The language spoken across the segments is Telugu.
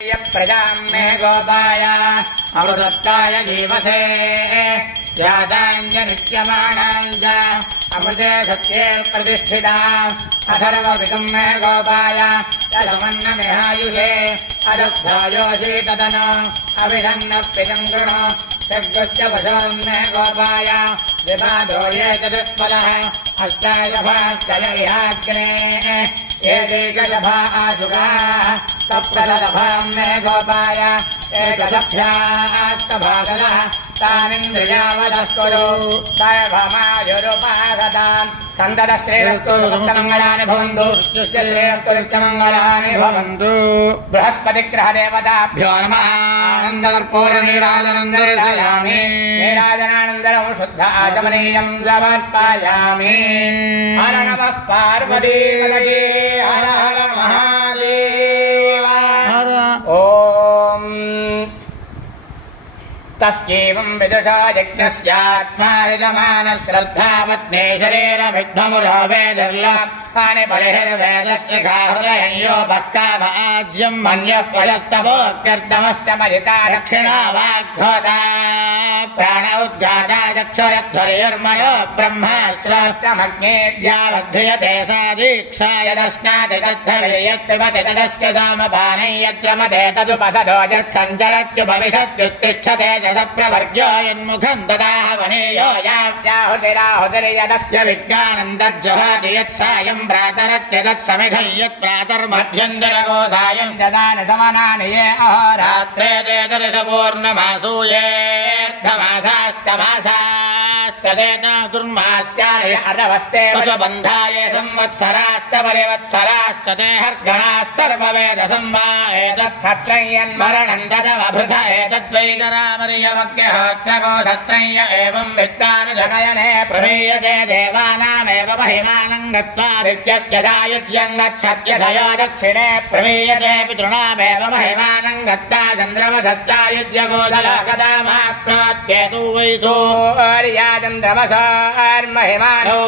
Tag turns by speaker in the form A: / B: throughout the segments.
A: प्रजाम् मे गोपाय अमृतत्वाय जीवसे नित्यमाणाञ्च अमृते सत्ये प्रतिष्ठिता अथर्वविदम् मे गोपाय तदमन्नमिहायुषे अदग्धायोषि तदन अभिधन्न पिदम् कृण यज्ञस्य मे गोपाय विभादो ये चतुष्पदः अष्टायभाश्चय इहाग्ने एकेकलभाशुका सप्तदलभाम् मे गोपाय एकदभ्यास्तभासनः तानिन्द्रियावदः कुरु सर्वमायुरुपागताम् सन्ददः श्रेयस्तु सप्तमङ्गलानि भवन्तु नित्यस्य श्रेयस्तु नित्यमङ्गलानि भवन्तु बृहस्पतिग्रहदेवताभ्यो नमः आनन्दकर्पूरनीराजनम् दर्शयामि नीराजनानन्दरम् शुद्ध आचमनीयम् समर्पयामि हर नमः पार्वती हर हर महादेव ॐ तस्यैवम् विदुषा यज्ञस्यात्मा यजमानः श्रद्धावत्ने शरीरमिद्धमुरोवेदर्लानि बलिर्वेदस्य पाणिपरिहृदयस्थिखाहृदयो भक्ताभाज्यं मन्यः पशस्तभोक्त्यर्थमस्तमजिता दक्षिणा प्राण उद्घाता सा दीक्षा यदस्नाति तद्धविर्यत्पिबति तदस्य सामपानै यद्रमते तदुपसदो यत्सञ्चरत्युपविशत्युत्तिष्ठते यन्मुखम् ददाहवनेयो याव्याहुतिराहुतिर्यदस्य विज्ञानम् तज्जुहाति यत्सायम् प्रातरत्यदत्समिधं यत्प्रातर्मध्यन्तरगो सायम् ददानि समनानि ये अहोरात्रे ते दर्शपूर्णमासूयेऽर्धमासाश्च संवत्सरास्तदेता दुर्मास्यारि हरवस्ते वसबन्धाये संवत्सराश्च परिवत्सरास्तते हर्गणाः सत्रय्य एवम् वित्तानुजनयने प्रमीयते देवानामेव महिमानम् गत्वा नित्यस्य जायुज्यम् गच्छत्यथयो दक्षिणे प्रमीयते महिमानम् वैसोर्याचन्द्रमसार्महिमानो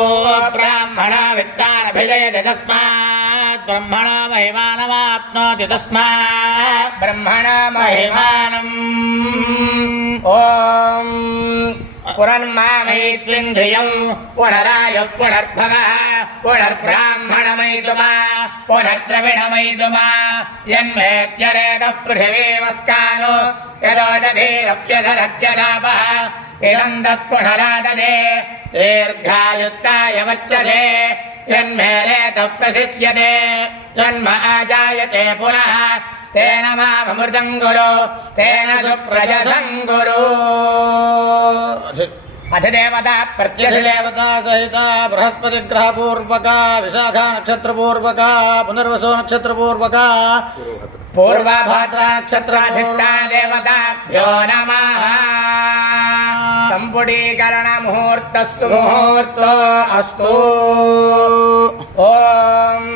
A: ब्राह्मण वित्तानभिजयति तस्मात् ब्रह्मण महिमानमाप्नोति तस्मात् ब्रह्मण महिमानम् ॐ पुनर्मामैत्विन्द्रियम् पुनराय पुनर्भगः पुनर्ब्राह्मणमैतुमा पुनर्द्रविणमैतुमा यन्मेत्यरेतः पृथिवीमस्कानो यदोषधीरप्यधरत्यदापः इदम् दत्पुनराददे दीर्घायुक्ताय वर्चसे। यन्मेले तप्रसिध्यते जन्म आजायते पुनः। तेन मामृतम् गुरु। तेन अधिदेवता प्रत्यधिदेवता
B: सहिता बृहस्पति ग्रह पूर्वका विशाखा नक्षत्र पूर्वका पुनर्वसो नक्षत्र पूर्वका
A: పూర్వభద్రా నక్షత్రాధిష్టాన దేవతాభ్యో నమః సంపుడీకరణ ముహూర్త సుముహూర్తో అస్తు ఓం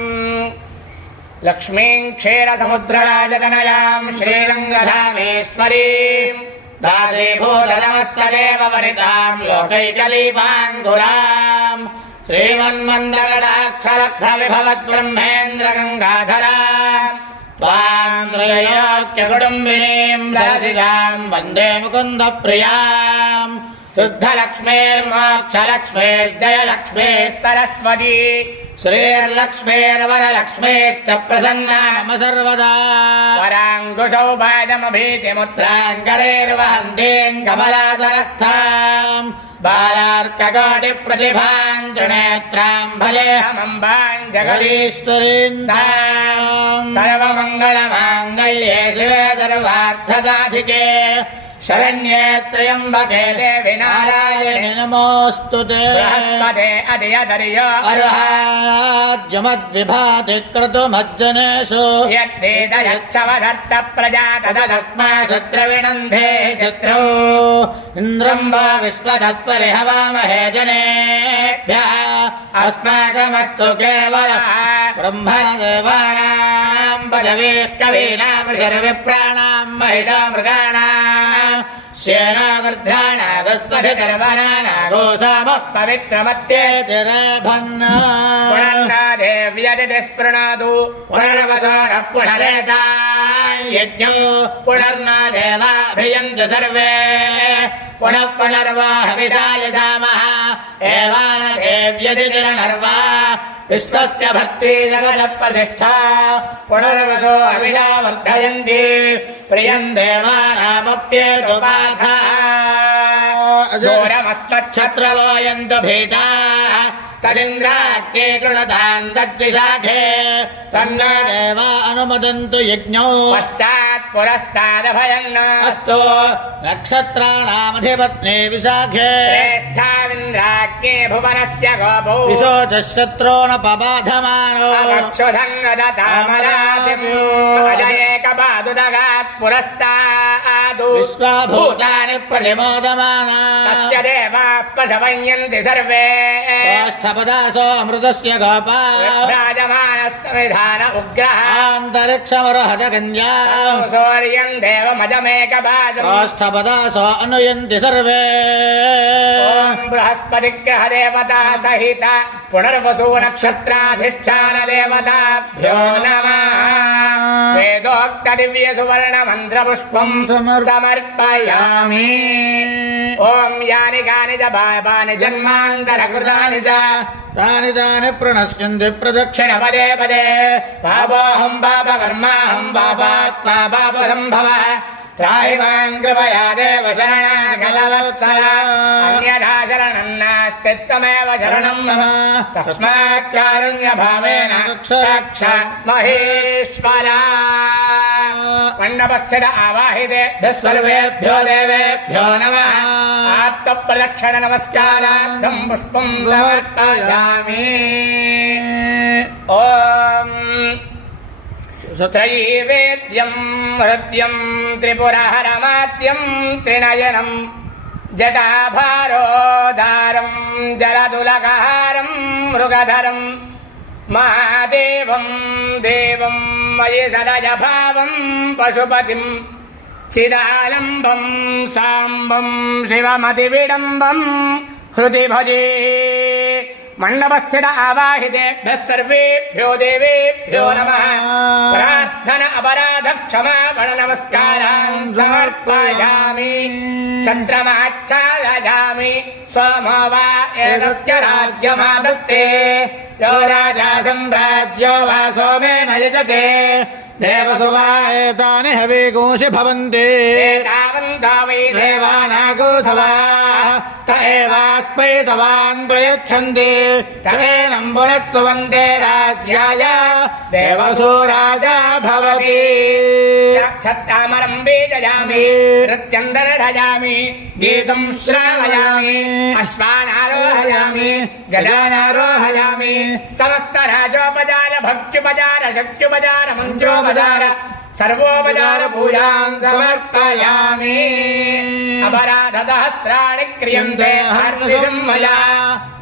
A: లక్ష్మీం క్షీరసముద్రరాజతనయాం శ్రీరంగధామేశ్వరీం దాసీభూతనమస్తదేవ వనితాం లోకైకలీపాంగురాం శ్రీమన్మందగడాక్షరబ్ధవిభవద్బ్రహ్మేంద్ర గంగాధరా త్వాంద్రయోక్యకుటుంబినీం సరసిజాం వందే ముకుంద ప్రియాం శుద్ధలక్ష్మీర్మోక్షలక్ష్మీర్జయలక్ష్మీ సరస్వతి శ్రీర్లక్ష్మీర్వరలక్ష్మీశ్చ ప్రసన్నా మమ సర్వదా వరాంగుశౌ భాజమభీతిముద్రాంగరేర్వహంతీం కమలాసనస్థాం బాలార్కకోటి ప్రతిభాం త్రినేత్రాం భలేహమంబాం జగదీశ్వరీందాం సర్వమంగళమాంగళ్యే శివే సర్వార్థసాధికే శరణ్యే త్ర్యంబకే దేవి నారాయణి
B: నమోస్తు
A: బృహస్పతే అదియదర్య
B: అర్హాద్యమద్విభాతి క్రతుమజ్జనేషు
A: యద్వేదయచ్చవధత్త ప్రజా తదస్మా
B: శత్రవిణంధే శత్రౌ ఇంద్రం వా విశ్వధస్పరిహవామహే జనేభ్యः అస్మాకమస్తు కేవల బ్రహ్మదేవానాం పదవీ కవీనాం
A: श्येनागर्भ्याणागस्त्वभिगर्वणागोसामः
B: पवित्रमत्ये चिरभन्नादेव्यजस्पृणातु
A: पुनर्वसानः पुनरेता यज्ञौ पुनर्ना देवाभियन्त सर्वे पुनः पुनर्वा हविषायजामः एवान देव्यतिरणर्वा విశ్వస్య భక్తి జగదప్రతిష్ఠా. పునర్వసో అవిడా వర్ధయంతి ప్రియం
B: దేవానామప్యేతుపాధ
A: దూరమస్తక్షత్రవాయంతు భీతా तदिन्द्राग्ने कृणताम् तद्विशाखे तन्न देवा अनुमदन्तु यज्ञौ
B: पश्चात् पुरस्तादभयन्न
A: अस्तु नक्षत्राणामधिपत्नी विशाखे
B: श्रेष्ठाविन्द्राग्ने भुवनस्य गोपौ
A: विशोचः शत्रो न पबाधमानो
B: अक्षुधङ्गदतामरातिम् अजयेकपादुदगात् पुरस्तादु
A: विश्वाभूतानि प्रतिमोदमाना
B: तस्य देवाः प्रसवयन्ति सर्वे
A: सपदासो अमृतस्य
B: गोपाजमानस्सनिधान
A: उग्रहान्तरिक्षमरहतगन्या
B: सूर्यम्
A: देवमजमेकपादोष्ठपदासो अनुयन्ति सर्वे।
B: बृहस्पतिग्रह देवता सहित पुनर्वसु नक्षत्राधिष्ठान देवताभ्यो नमः। वेदोक्तदिव्यसुवर्णमन्त्रपुष्पम् समर्पयामि। ओम यानि गानि च भावानि जन्मान्तरकृतानि च
A: तानि तानि प्रणश्यन्ति
B: पदे पापोऽहं पापकर्माहं पापात्मा पापसम्भव त्राहि कृपया देव शरणागतवत्सरान्यथा शरणं नास्ति त्वमेव शरणं। मम तस्मात् कारुण्यभावेन रक्ष महेश्वरा। मण्डपस्थित आवाहितेभ्यः सर्वेभ्यो देवेभ्यो नमः आत्मप्रदक्षिण नमस्कारार्थम् पुष्पम् समर्पयामि ॐ त्रयीवेद्यम् हृद्यम् त्रिपुरहरमाद्यम् त्रिनयनम् जटाभारोदारम् जलदुलकहारम् मृगधरम् महादेवम् देवम् మయి సరజభావం పశుపతిం చిదాలంబం సాంబం శివమతి విడంబం హృది భజే మండపస్థిత ఆవాహితేభ్య సర్వేభ్యో దేవేభ్యో నమ ప్రార్థ क्षमापण नमस्कारान् समर्पयामि चन्द्रमाच्छादयामि सोमो वा एतस्य राज्यमादत्ते यो राजा सम्राज्यो वा सोमेन यजते
A: देवसु वा एतानि हविगोषि भवन्ति
B: एतावन्तो वै
A: देवानागोसवा त एवास्मै सवान् प्रयच्छन्ति त एनम् पुनस्तु वन्दे राज्याय देवसु राजा भवति
B: छत्तामरम् वेदयामि नृत्यम् दर्शयामि गीतम् श्रावयामि अश्वानारोहयामि गजानारोहयामि समस्त राजोपचार भक्त्युपचार शक्त्युपचार मन्त्रोपचार सर्वोपचार पूजाम् समर्पयामि अपराधसहस्राणि क्रियन्ते हर्षिषम् मया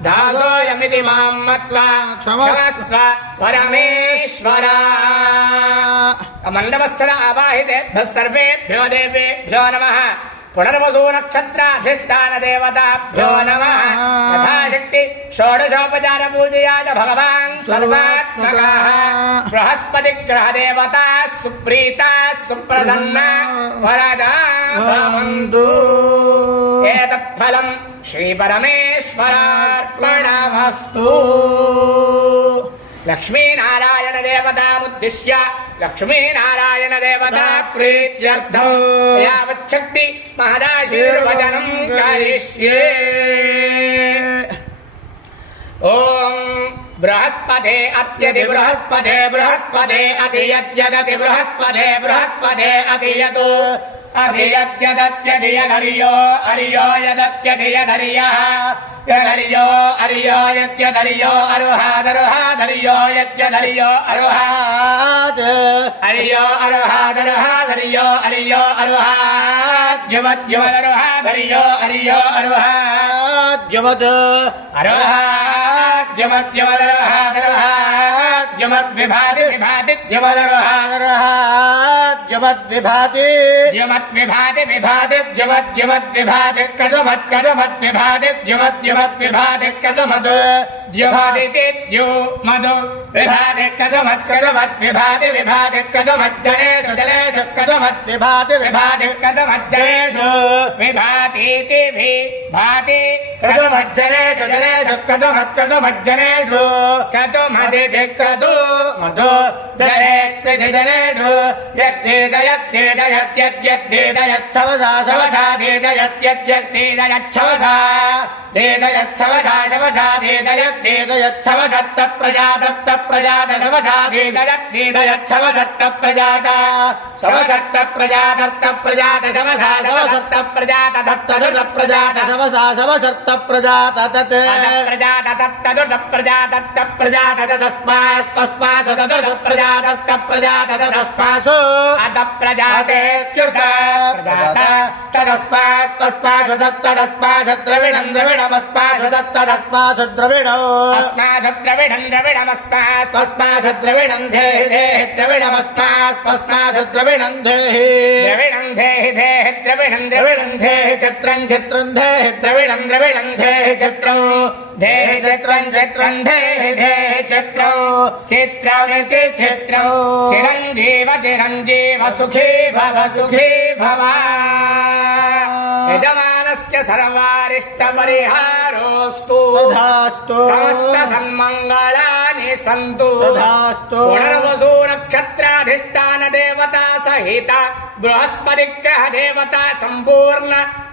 B: दासोऽयमिति माम् मत्वा क्षमस्व परमेश्वरा मण्डपस्थल आवाहितेभ्यः सर्वेभ्यो देवेभ्यो नमः పునర్వసు నక్షత్రాధిష్టాన దేవతాభ్యో నమ. యథాశక్తి షోడశోపచార పూజయాద భగవాన్ సర్వాత్మక. బృహస్పతి గ్రహ దేవత సుప్రీత సుప్రసన్న వరదాంతు ఏతత్ఫలం శ్రీ लक्ष्मीनारायण देवतामुद्दिश्य लक्ष्मीनारायण देवता प्रीत्यर्थम् यावच्छक्ति महदाशीर्वचनम् करिष्ये ॐ बृहस्पते अत्यति बृहस्पते बृहस्पते अति यद्यदति बृहस्पते बृहस्पते अति यत् अति यद्यदत्यति यदर्यो अर्यो यदत्यति यदर्यः यदर्यो अर्यो यद्यदर्यो अरुहादरुहादर्यो यद्यदर्यो अरुहात् अर्यो अरुहादरुहादर्यो अर्यो अरुहाद्यवद्यवदरुहादर्यो अर्यो अरुहाद्यवत्
A: जमद
B: यमद्विभातिभातिवरहादरहाद्यमद्विभाति यमद्विभातिभातिद्यमद्यमद्विभाति क्रदमत्
A: क्रदमद्विभातिद्यमद्यमद्विभाति
B: क्रदमत् విభాతి ద్యుమద్యుమద్విభాతి కడుమత్కడుమద్విభాతి ద్యుమద్యుమద్విభాతి కడుమద్ ద్యుమదితి ద్యు మధు విభాతి కడుమత్కడుమద్విభాతి విభాతి కడుమజ్జనేషు జనేషు కడుమద్విభాతి విభాతి కడుమజ్జనేషు విభాతీతి విభాతి కడుమజ్జనేషు జనేషు కడుమత్కడుమజ్జనేషు కడుమదితి కడు మధు देदयच्छवशाशवशा देदयद्देदयच्छवसत्तप्रजा दत्तप्रजा सत्त प्रजाता शवसत्तप्रजा दत्तप्रजा प्रजा शवसत्तप्रजा दत्तदत्तप्रजा दशवशा शवसत्तप्रजा तत् प्रजा दत्तदत्तप्रजा दत्तप्रजा तदस्मास्पस्मा सददत्तप्रजा दत्तप्रजा तदस्मासु अदप्रजातेत्युर्दा प्रजाता तदस्मास्पस्मा सदत्तदस्मा सद्रविणं द्रविणम् అస్మాస్ దేహి దేహి చిత్రం చిత్రం చిత్రం. దేహి చిత్రం చిత్రం దేహి చిత్రం. చిత్రమితి చిత్రం. చిరంజీవ చిరంజీవ సుఖీ భవ సుఖీ భవ. యజమానస్య సర్వారిష్ట పరిహారోస్తు
C: తథాస్తు
B: సమస్త సన్మంగళాని సంతు పునర్వసు నక్షత్రాధిష్టాన దేవతా సహిత బృహస్పతి గ్రహ దేవతా సంపూర్ణ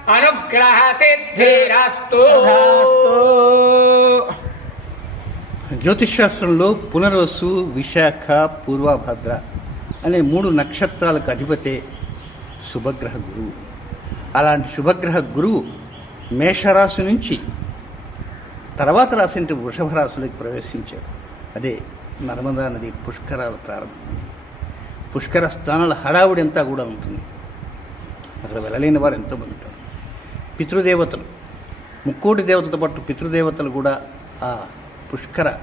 B: అనుగ్రహ సిద్ధిరస్తు
A: తథాస్తు
C: జ్యోతిష్శాస్త్రంలో పునర్వసు విశాఖ పూర్వభద్ర అనే మూడు నక్షత్రాలకు అధిపతే శుభగ్రహ గురువు. అలాంటి శుభగ్రహ గురువు మేషరాశి నుంచి తర్వాత రాశి వృషభ రాశిలోకి ప్రవేశించారు అదే నర్మదా నది పుష్కరాలు ప్రారంభమైంది పుష్కర స్థానాల హడావుడి అంతా కూడా ఉంటుంది. అక్కడ వెళ్ళలేని వారు ఎంతోమంది ఉంటారు. పితృదేవతలు ముక్కోటి దేవతలతో పాటు పితృదేవతలు కూడా ఆ పుష్కర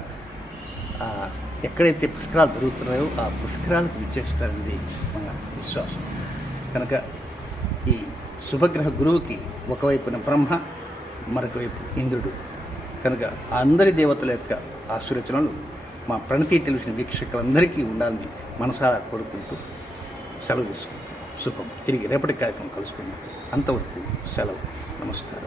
C: ఆ ఎక్కడైతే పుష్కరాలు జరుగుతున్నాయో ఆ పుష్కరాలకు విచ్చేస్తారనేది మన విశ్వాసం. కనుక శుభగ్రహ గురువుకి ఒకవైపున బ్రహ్మ మరొక వైపు ఇంద్రుడు. కనుక ఆ అందరి దేవతల యొక్క ఆశీర్వచనలు మా ప్రణతి టెలివిజన్ వీక్షకులందరికీ ఉండాలని మనసారా కోరుకుంటూ సెలవు తీసుకుంటాం శుభం. తిరిగి రేపటి కార్యక్రమం కలుసుకుందాం. అంతవరకు సెలవు. నమస్కారం.